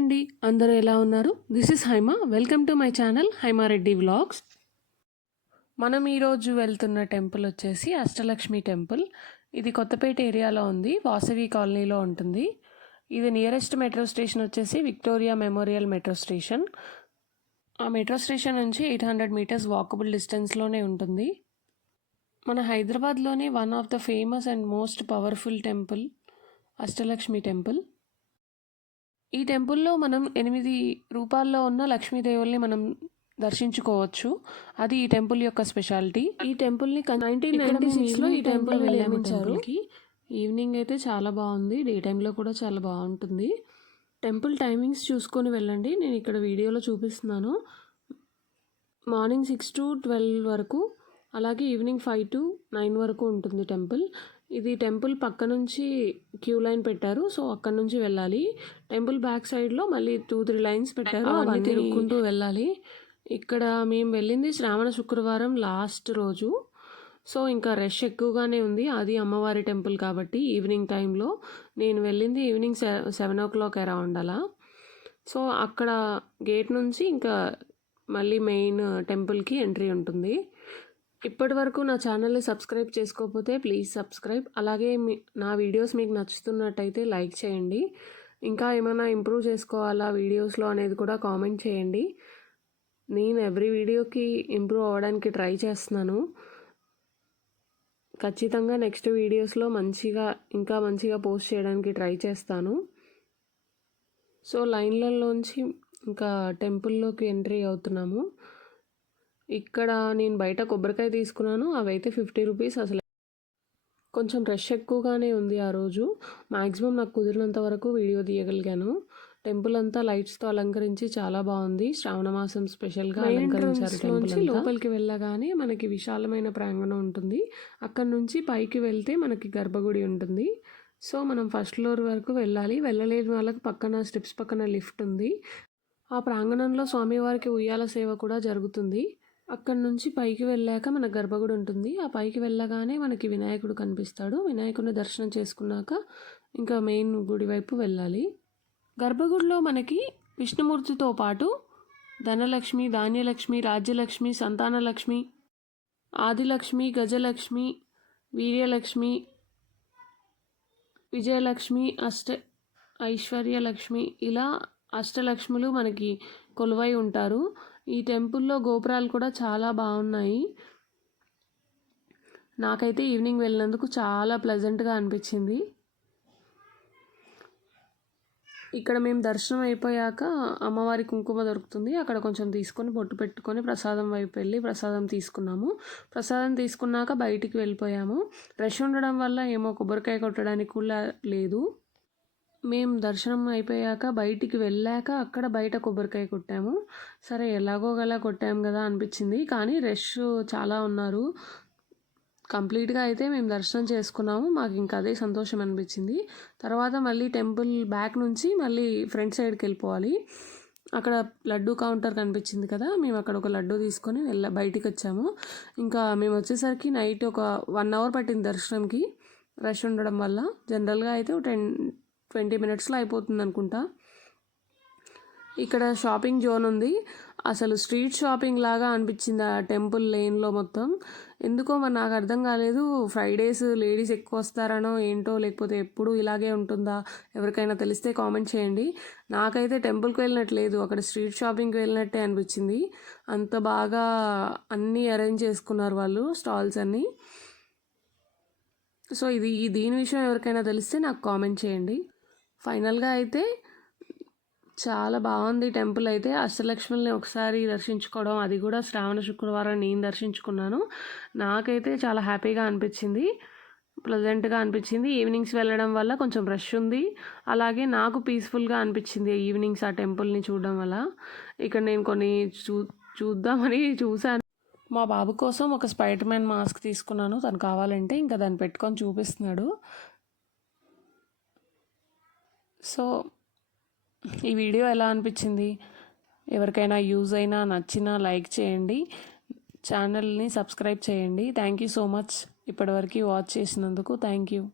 అందరూ ఎలా ఉన్నారు? This is Haima welcome to my channel Haima Reddy vlogs మనం ఈరోజు వెళ్తున్న టెంపుల్ వచ్చేసి అష్టలక్ష్మి టెంపుల్. ఇది కొత్తపేట ఏరియాలో ఉంది. వాసవి కాలనీలో ఉంటుంది. ఇది నియరెస్ట్ మెట్రో స్టేషన్ వచ్చేసి విక్టోరియా మెమోరియల్ మెట్రో స్టేషన్ ఆ మెట్రో స్టేషన్ నుంచి ఎయిట్ హండ్రెడ్ మీటర్స్ వాకబుల్ డిస్టెన్స్లోనే ఉంటుంది. మన హైదరాబాద్లోనే one of the famous and most powerful temple Ashtalakshmi temple ఈ టెంపుల్లో మనం ఎనిమిది రూపాల్లో ఉన్న లక్ష్మీదేవుల్ని మనం దర్శించుకోవచ్చు. అది ఈ టెంపుల్ యొక్క స్పెషాలిటీ. ఈ టెంపుల్ని నైన్టీన్ నైన్టీ సిక్స్లో ఈ టెంపుల్ నిర్మించారు ఈవినింగ్ అయితే చాలా బాగుంది. డే టైంలో కూడా చాలా బాగుంటుంది. టెంపుల్ టైమింగ్స్ చూసుకొని వెళ్ళండి. నేను ఇక్కడ వీడియోలో చూపిస్తున్నాను. మార్నింగ్ సిక్స్ టు ట్వెల్వ్ వరకు అలాగే ఈవినింగ్ ఫైవ్ టు నైన్ వరకు ఉంటుంది టెంపుల్. ఇది టెంపుల్ పక్క నుంచి క్యూ లైన్ పెట్టారు సో అక్కడ నుంచి వెళ్ళాలి. టెంపుల్ బ్యాక్ సైడ్లో మళ్ళీ టూ త్రీ లైన్స్ పెట్టారు అవన్నీ తిరుగుకుంటూ వెళ్ళాలి. ఇక్కడ మేము వెళ్ళింది శ్రావణ శుక్రవారం లాస్ట్ రోజు. సో ఇంకా రష్ ఎక్కువగానే ఉంది. అది అమ్మవారి టెంపుల్ కాబట్టి ఈవినింగ్ టైంలో నేను వెళ్ళింది evening seven o'clock around అలా. సో అక్కడ గేట్ నుంచి ఇంకా మళ్ళీ మెయిన్ టెంపుల్కి ఎంట్రీ ఉంటుంది. ఇప్పటి వరకు నా ఛానల్ని సబ్స్క్రైబ్ చేసుకోకపోతే ప్లీజ్ సబ్స్క్రైబ్. అలాగే మీ నా వీడియోస్ మీకు నచ్చుతున్నట్టయితే లైక్ చేయండి. ఇంకా ఏమైనా ఇంప్రూవ్ చేసుకోవాలా వీడియోస్లో అనేది కూడా కామెంట్ చేయండి. నేను ఎవ్రీ వీడియోకి ఇంప్రూవ్ అవ్వడానికి ట్రై చేస్తున్నాను. ఖచ్చితంగా నెక్స్ట్ వీడియోస్లో మంచిగా ఇంకా మంచిగా పోస్ట్ చేయడానికి ట్రై చేస్తాను. సో లైన్లలోంచి ఇంకా టెంపుల్లోకి ఎంట్రీ అవుతున్నాము. ఇక్కడ నేను బయట కొబ్బరికాయ తీసుకున్నాను. అవి అయితే ఫిఫ్టీ రూపీస్ అసలు. కొంచెం రష్ ఎక్కువగానే ఉంది ఆ రోజు. మ్యాక్సిమం నాకు కుదిరినంత వరకు వీడియో తీయగలిగాను. టెంపుల్ అంతా లైట్స్తో అలంకరించి చాలా బాగుంది. శ్రావణ మాసం స్పెషల్గా అలంకరించారు టెంపుల్ లోపలికి వెళ్ళగానే మనకి విశాలమైన ప్రాంగణం ఉంటుంది. అక్కడ నుంచి పైకి వెళ్తే మనకి గర్భగుడి ఉంటుంది. సో మనం ఫస్ట్ ఫ్లోర్ వరకు వెళ్ళాలి. వెళ్ళలేని వాళ్ళకి పక్కన స్టెప్స్ పక్కన లిఫ్ట్ ఉంది. ఆ ప్రాంగణంలో స్వామివారికి ఉయ్యాల సేవ కూడా జరుగుతుంది. అక్కడ నుంచి పైకి వెళ్ళాక మన గర్భగుడి ఉంటుంది. ఆ పైకి వెళ్ళగానే మనకి వినాయకుడు కనిపిస్తాడు. వినాయకుడిని దర్శనం చేసుకున్నాక ఇంకా మెయిన్ గుడి వైపు వెళ్ళాలి. గర్భగుడిలో మనకి విష్ణుమూర్తితో పాటు ధనలక్ష్మి ధాన్యలక్ష్మి రాజ్యలక్ష్మి సంతానలక్ష్మి ఆదిలక్ష్మి గజలక్ష్మి వీర్యలక్ష్మి విజయలక్ష్మి అష్ట ఐశ్వర్యలక్ష్మి ఇలా అష్టలక్ష్ములు మనకి కొలువై ఉంటారు. ఈ టెంపుల్లో గోపురాలు కూడా చాలా బాగున్నాయి. నాకైతే ఈవినింగ్ వెళ్ళినందుకు చాలా ప్లెజెంట్గా అనిపించింది. ఇక్కడ మేము దర్శనం అయిపోయాక అమ్మవారి కుంకుమ దొరుకుతుంది. అక్కడ కొంచెం తీసుకొని బొట్టు పెట్టుకొని ప్రసాదం వైపు వెళ్ళి ప్రసాదం తీసుకున్నాము. ప్రసాదం తీసుకున్నాక బయటికి వెళ్ళిపోయాము. రష్ ఉండడం వల్ల ఏమో కొబ్బరికాయ కొట్టడానికి కూడా లేదు. మేము దర్శనం అయిపోయాక బయటికి వెళ్ళాక అక్కడ బయట కొబ్బరికాయ కొట్టాము. సరే ఎలాగో గలా కొట్టాము కదా అనిపించింది. కానీ రష్ చాలా ఉన్నారు. కంప్లీట్గా అయితే మేము దర్శనం చేసుకున్నాము. మాకు ఇంకా అదే సంతోషం అనిపించింది. తర్వాత మళ్ళీ టెంపుల్ బ్యాక్ నుంచి మళ్ళీ ఫ్రంట్ సైడ్కి వెళ్ళిపోవాలి. అక్కడ లడ్డు కౌంటర్ కనిపించింది కదా మేము అక్కడ ఒక లడ్డు తీసుకొని వెళ్ళ బయటికి వచ్చాము. ఇంకా మేము వచ్చేసరికి నైట్ ఒక వన్ అవర్ పట్టింది దర్శనంకి. రష్ ఉండడం వల్ల. జనరల్గా అయితే టెన్ ట్వంటీ మినిట్స్లో అయిపోతుంది అనుకుంటా ఇక్కడ షాపింగ్ జోన్ ఉంది. అసలు స్ట్రీట్ షాపింగ్ లాగా అనిపించింది ఆ టెంపుల్ లేన్లో మొత్తం. ఎందుకో మరి నాకు అర్థం కాలేదు. ఫ్రైడేస్ లేడీస్ ఎక్కువ వస్తారనో ఏంటో లేకపోతే ఎప్పుడు ఇలాగే ఉంటుందా ఎవరికైనా తెలిస్తే కామెంట్ చేయండి. నాకైతే టెంపుల్కి వెళ్ళినట్టు లేదు అక్కడ స్ట్రీట్ షాపింగ్కి వెళ్ళినట్టే అనిపించింది. అంత బాగా అన్నీ అరేంజ్ చేసుకున్నారు వాళ్ళు స్టాల్స్ అన్నీ. సో ఇది దీని విషయం ఎవరికైనా తెలిస్తే నాకు కామెంట్ చేయండి. ఫైనల్గా అయితే చాలా బాగుంది టెంపుల్ అయితే. అష్టలక్ష్మిని ఒకసారి దర్శించుకోవడం అది కూడా శ్రావణ శుక్రవారం నేను దర్శించుకున్నాను. నాకైతే చాలా హ్యాపీగా అనిపించింది ప్లజెంట్గా అనిపించింది. ఈవినింగ్స్ వెళ్ళడం వల్ల కొంచెం రష్ ఉంది. అలాగే నాకు పీస్ఫుల్గా అనిపించింది ఈవినింగ్స్ ఆ టెంపుల్ని చూడడం వల్ల. ఇక్కడ నేను కొన్ని చూ చూద్దామని చూశాను. మా బాబు కోసం ఒక స్పైడర్ మ్యాన్ మాస్క్ తీసుకున్నాను. తను కావాలంటే ఇంకా దాన్ని పెట్టుకొని చూపిస్తున్నాడు. సో ఈ వీడియో ఎలా అనిపించింది? ఎవరికైనా యూజ్ అయినా నచ్చినా లైక్ చేయండి. ఛానల్ని సబ్స్క్రైబ్ చేయండి. Thank you so much. ఇప్పటివరకు వాచ్ చేసినందుకు థ్యాంక్ యూ.